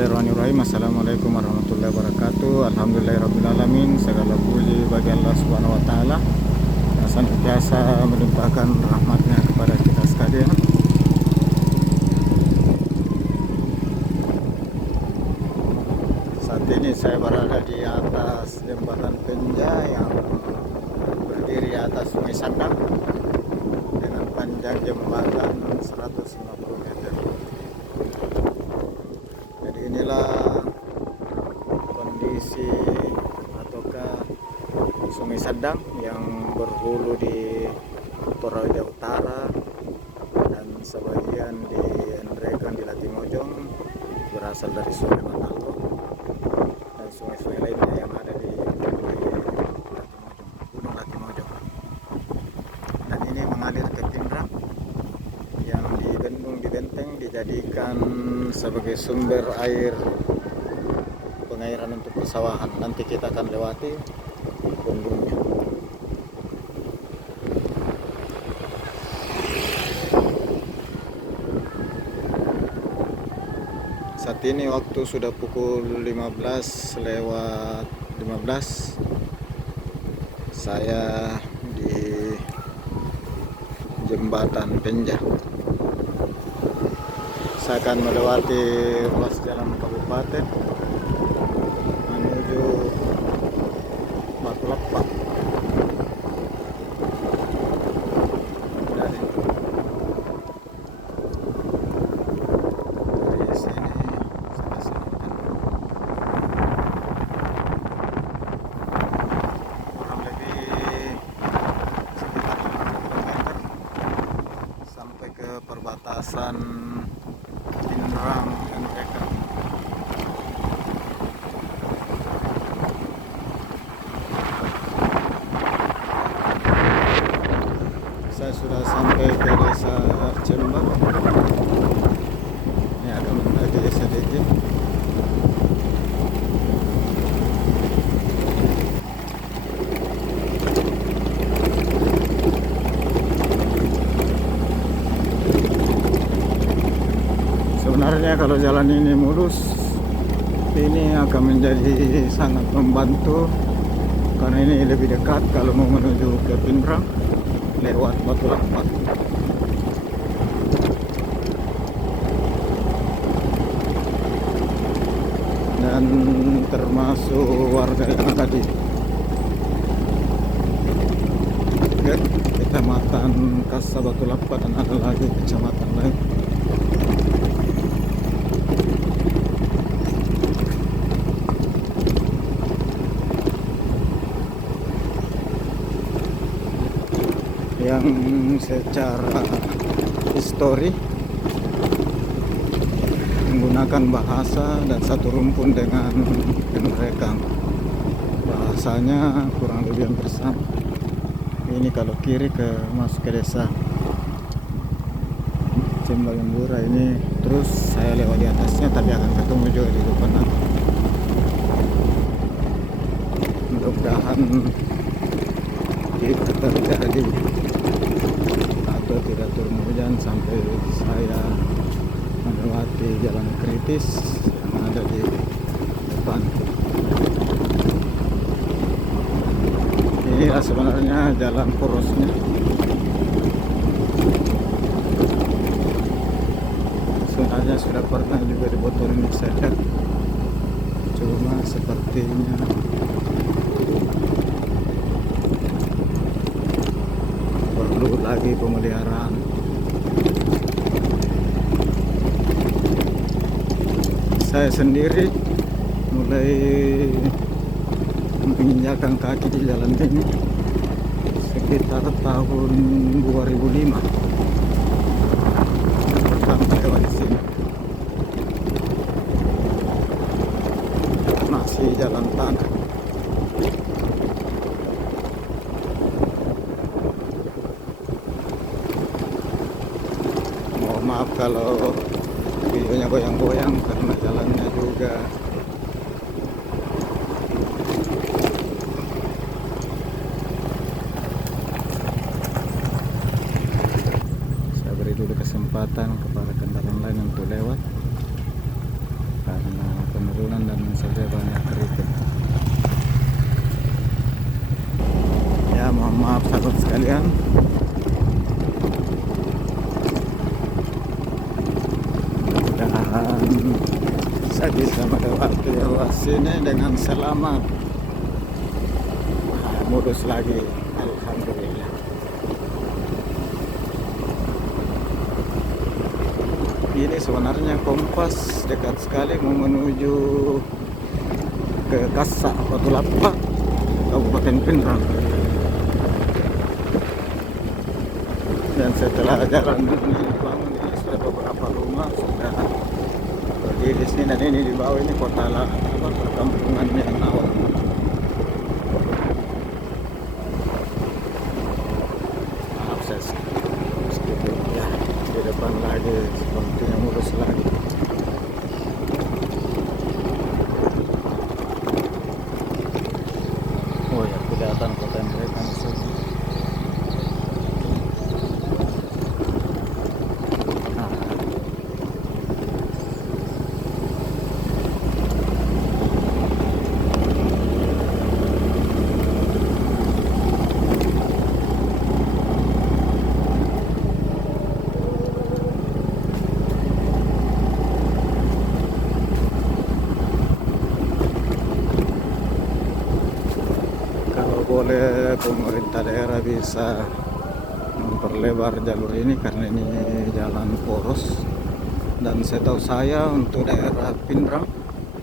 Bismillahirrahmanirrahim. Assalamualaikum warahmatullahi wabarakatuh. Alhamdulillahirrahmanirrahim. Segala puji bagi Allah Subhanahu wa Ta'ala yang senantiasa melimpahkan rahmatnya kepada kita sekalian. Saat ini saya berada di atas jembatan Penja yang berdiri atas Sungai Sandang dengan panjang jembatan 150 meter. Jadi inilah kondisi ataukah Sungai Sandang yang berhulu di Toraja Utara dan sebagian di Nregan di Latimojong berasal dari Sungai Manalto dan sungai-sungai lainnya yang ada di Gunung Latimojong. Dan ini mengalir ke Pindrang yang dibendung di benteng dijadikan sebagai sumber air pengairan untuk persawahan. Nanti kita akan lewati bendungnya. Saat ini waktu sudah pukul 15:15. Saya di jembatan Penja. Saya akan melewati ruas jalan kabupaten menuju Batu Lepak. Dari sini sampai sini kurang lebih sekitar 50 meter sampai ke perbatasan Pindrang dan Nregan. Saya sudah sampai ke desa Cembak. Ini akan menuju desa Deje. Sebenarnya kalau jalan ini mulus, ini akan menjadi sangat membantu karena ini lebih dekat kalau mau menuju ke Pindrang lewat Batu Lepak. Dan termasuk warga yang ada di Kecamatan Kasa Batu Lepak dan ada lagi kecamatan lain. Yang secara histori menggunakan bahasa dan satu rumpun dengan mereka. Bahasanya kurang lebih hampir sama. Ini kalau kiri ke masuk ke desa Cembagembura ini, terus saya lewat di atasnya tapi akan ketemu juga di depan. Mudah-mudahan tidak terjadi atau tidak turun hujan sampai saya melewati jalan kritis yang ada di depan. Inilah sebenarnya jalan porosnya. Sebenarnya sudah pernah juga dibotorin saya, cuma sepertinya perlu lagi pemeliharaan. Saya sendiri mulai menginjakan kaki di jalan ini sekitar tahun 2005 pertama lewat di sini. Masih jalan tanah. Maaf kalau videonya goyang-goyang karena jalannya juga saya beri dulu kesempatan kepada kendaraan lain untuk lewat karena saya bisa melewati ruas ini dengan selamat. Nah, mulus lagi, alhamdulillah. Ini sebenarnya Kompas dekat sekali mau menuju ke Kasak Watulapa, Kabupaten Pindrang. Dan setelah jalan ini dibangun, ini sudah beberapa rumah sudah berdiri di sini, dan ini di bawah ini kota perkampungan yang awal. Maaf saya skip ya, di depan lagi sepertinya mulus lagi. Oh ya, kelihatan kota mereka di sini. Boleh pemerintah daerah bisa memperlebar jalur ini karena ini jalan poros, dan setahu saya untuk daerah Pindrang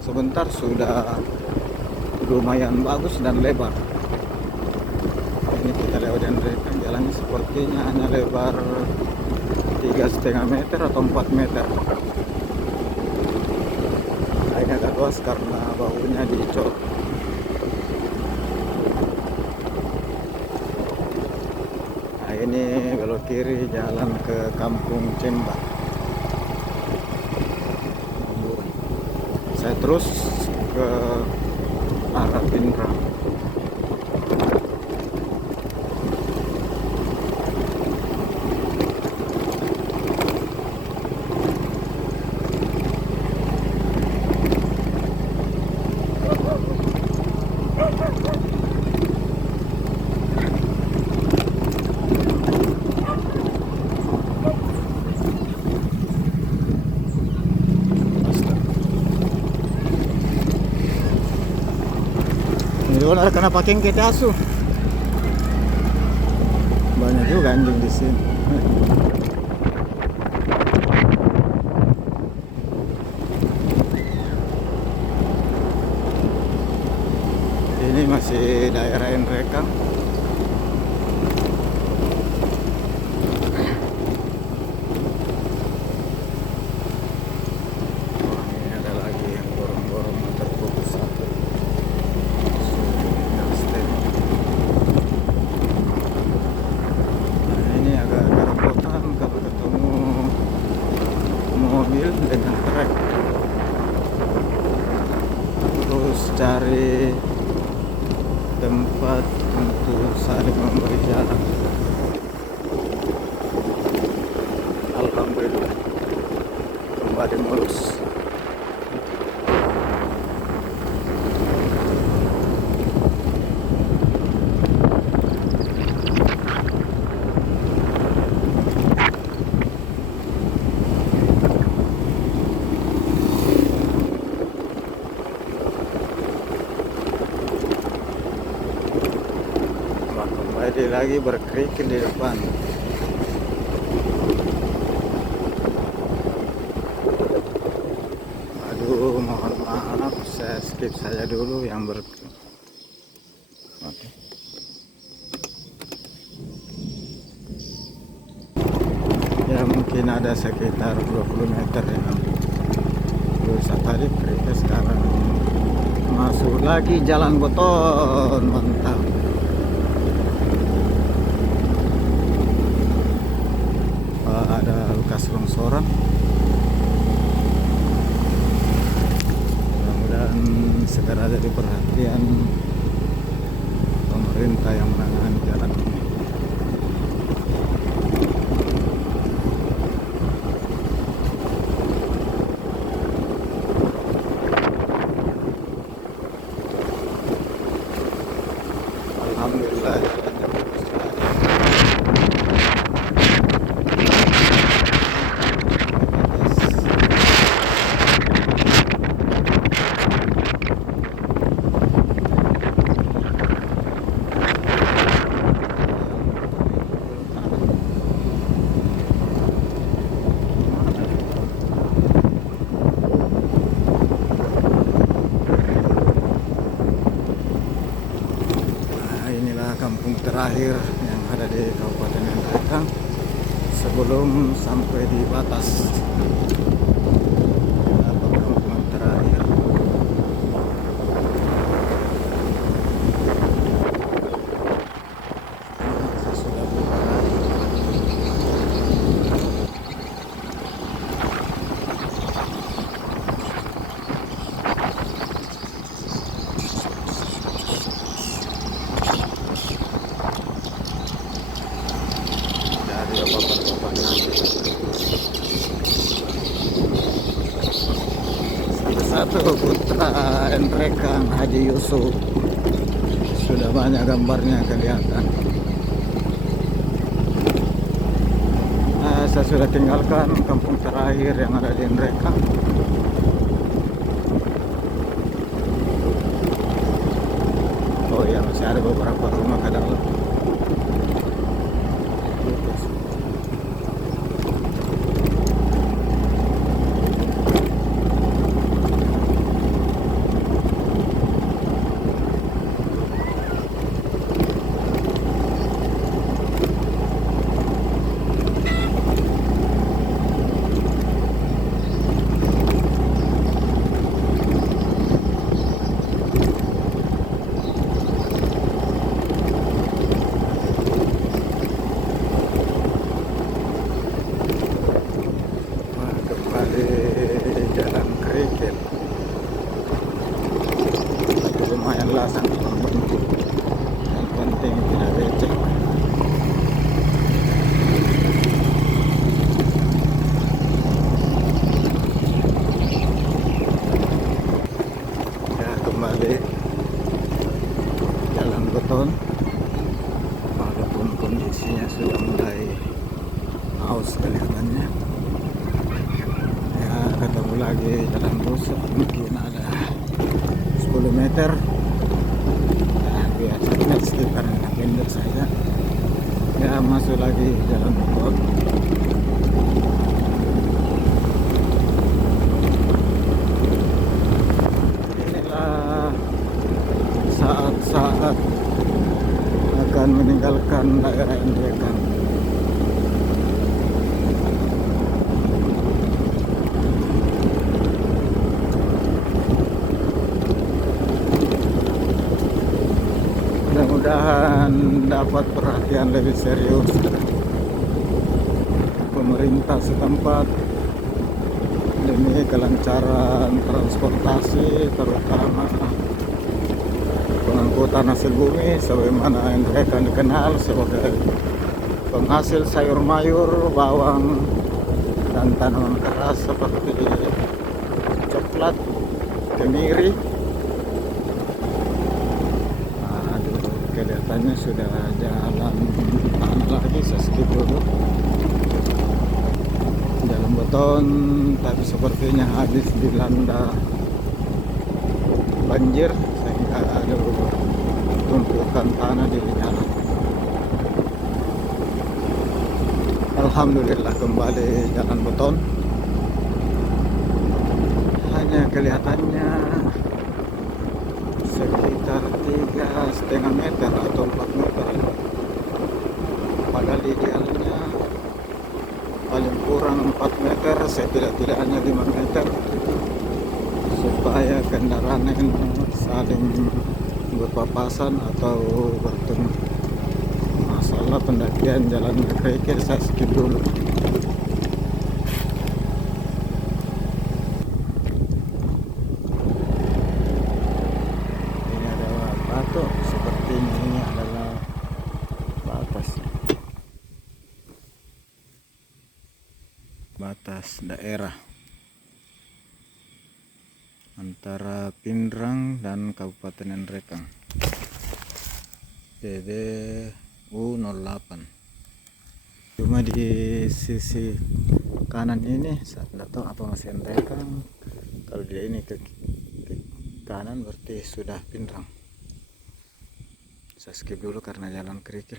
sebentar sudah lumayan bagus dan lebar. Ini kita lewat jalannya sepertinya hanya lebar 3,5 meter atau 4 meter. Ini agak luas karena bahunya dicor. Ini belok kiri jalan ke Kampung Cemba. Saya terus ke arah Pindrang. Wala kena paking kita asu. Banyak juga anjing di sini. Ini masih daerah Nrekang. Ini ada lagi yang gorong-gorong motor fokus satu. Mobil dengan trek, terus cari tempat untuk saling memberi jalan. Alhamdulillah kembali mulus. Kembali lagi berkerikil di depan. Aduh, mohon maaf, saya skip saja dulu yang Oke. Ya mungkin ada sekitar 20 meter ya. Terus tadi kerikil, sekarang masuk lagi jalan beton, mantap. Ada bekas longsoran, mudah-mudahan segera jadi perhatian pemerintah yang menangani jalan ini. Alhamdulillah jalannya bagus sekali. terakhir yang ada di Kabupaten Nrekang sebelum sampai di batas perkampungan terakhir. Saya sudah berada dari bapak-bapak satu putra Nrekang Haji Yusuf. Sudah banyak gambarnya kelihatan. Saya sudah tinggalkan kampung terakhir yang ada di Nrekang. Oh ya, masih ada beberapa rumah ke dalam. Jalan kerikil lumayan lasan, yang penting tidak becek. Ya, kembali jalan beton walaupun kondisinya sudah mulai aus kelihatannya. Ketemu lagi jalan rusak, mungkin ada 10 meter. Nah, biasanya sekitar pendek saja. Ya, masuk lagi jalan beton. Inilah saat-saat akan meninggalkan daerah Nrekang. Mudah-mudahan dapat perhatian lebih serius pemerintah setempat demi kelancaran transportasi, terutama pengangkutan hasil bumi, sebagaimana Nrekang dikenal sebagai penghasil sayur mayur, bawang, dan tanaman keras seperti coklat, kemiri. Kelihatannya sudah jalan lagi, saya skip dulu. Jalan beton, tapi sepertinya habis dilanda banjir sehingga ada tumpukan tanah di jalan. Alhamdulillah kembali jalan beton. Hanya kelihatannya sekitar 3,5 meter atau 4 meter, padahal idealnya paling kurang 4 meter, setidak-tidaknya 5 meter, supaya kendaraan yang saling berpapasan atau bertemu. Masalah pendakian jalan kerikil saya skip dulu. Sepertinya ini adalah batas daerah antara Pindrang dan Kabupaten Nrekang. PBU 08. Cuma di sisi kanan ini saya tidak tahu apa masih Nrekang. Kalau dia ini ke kanan berarti sudah Pindrang. Saya skip dulu karena jalan kerikil.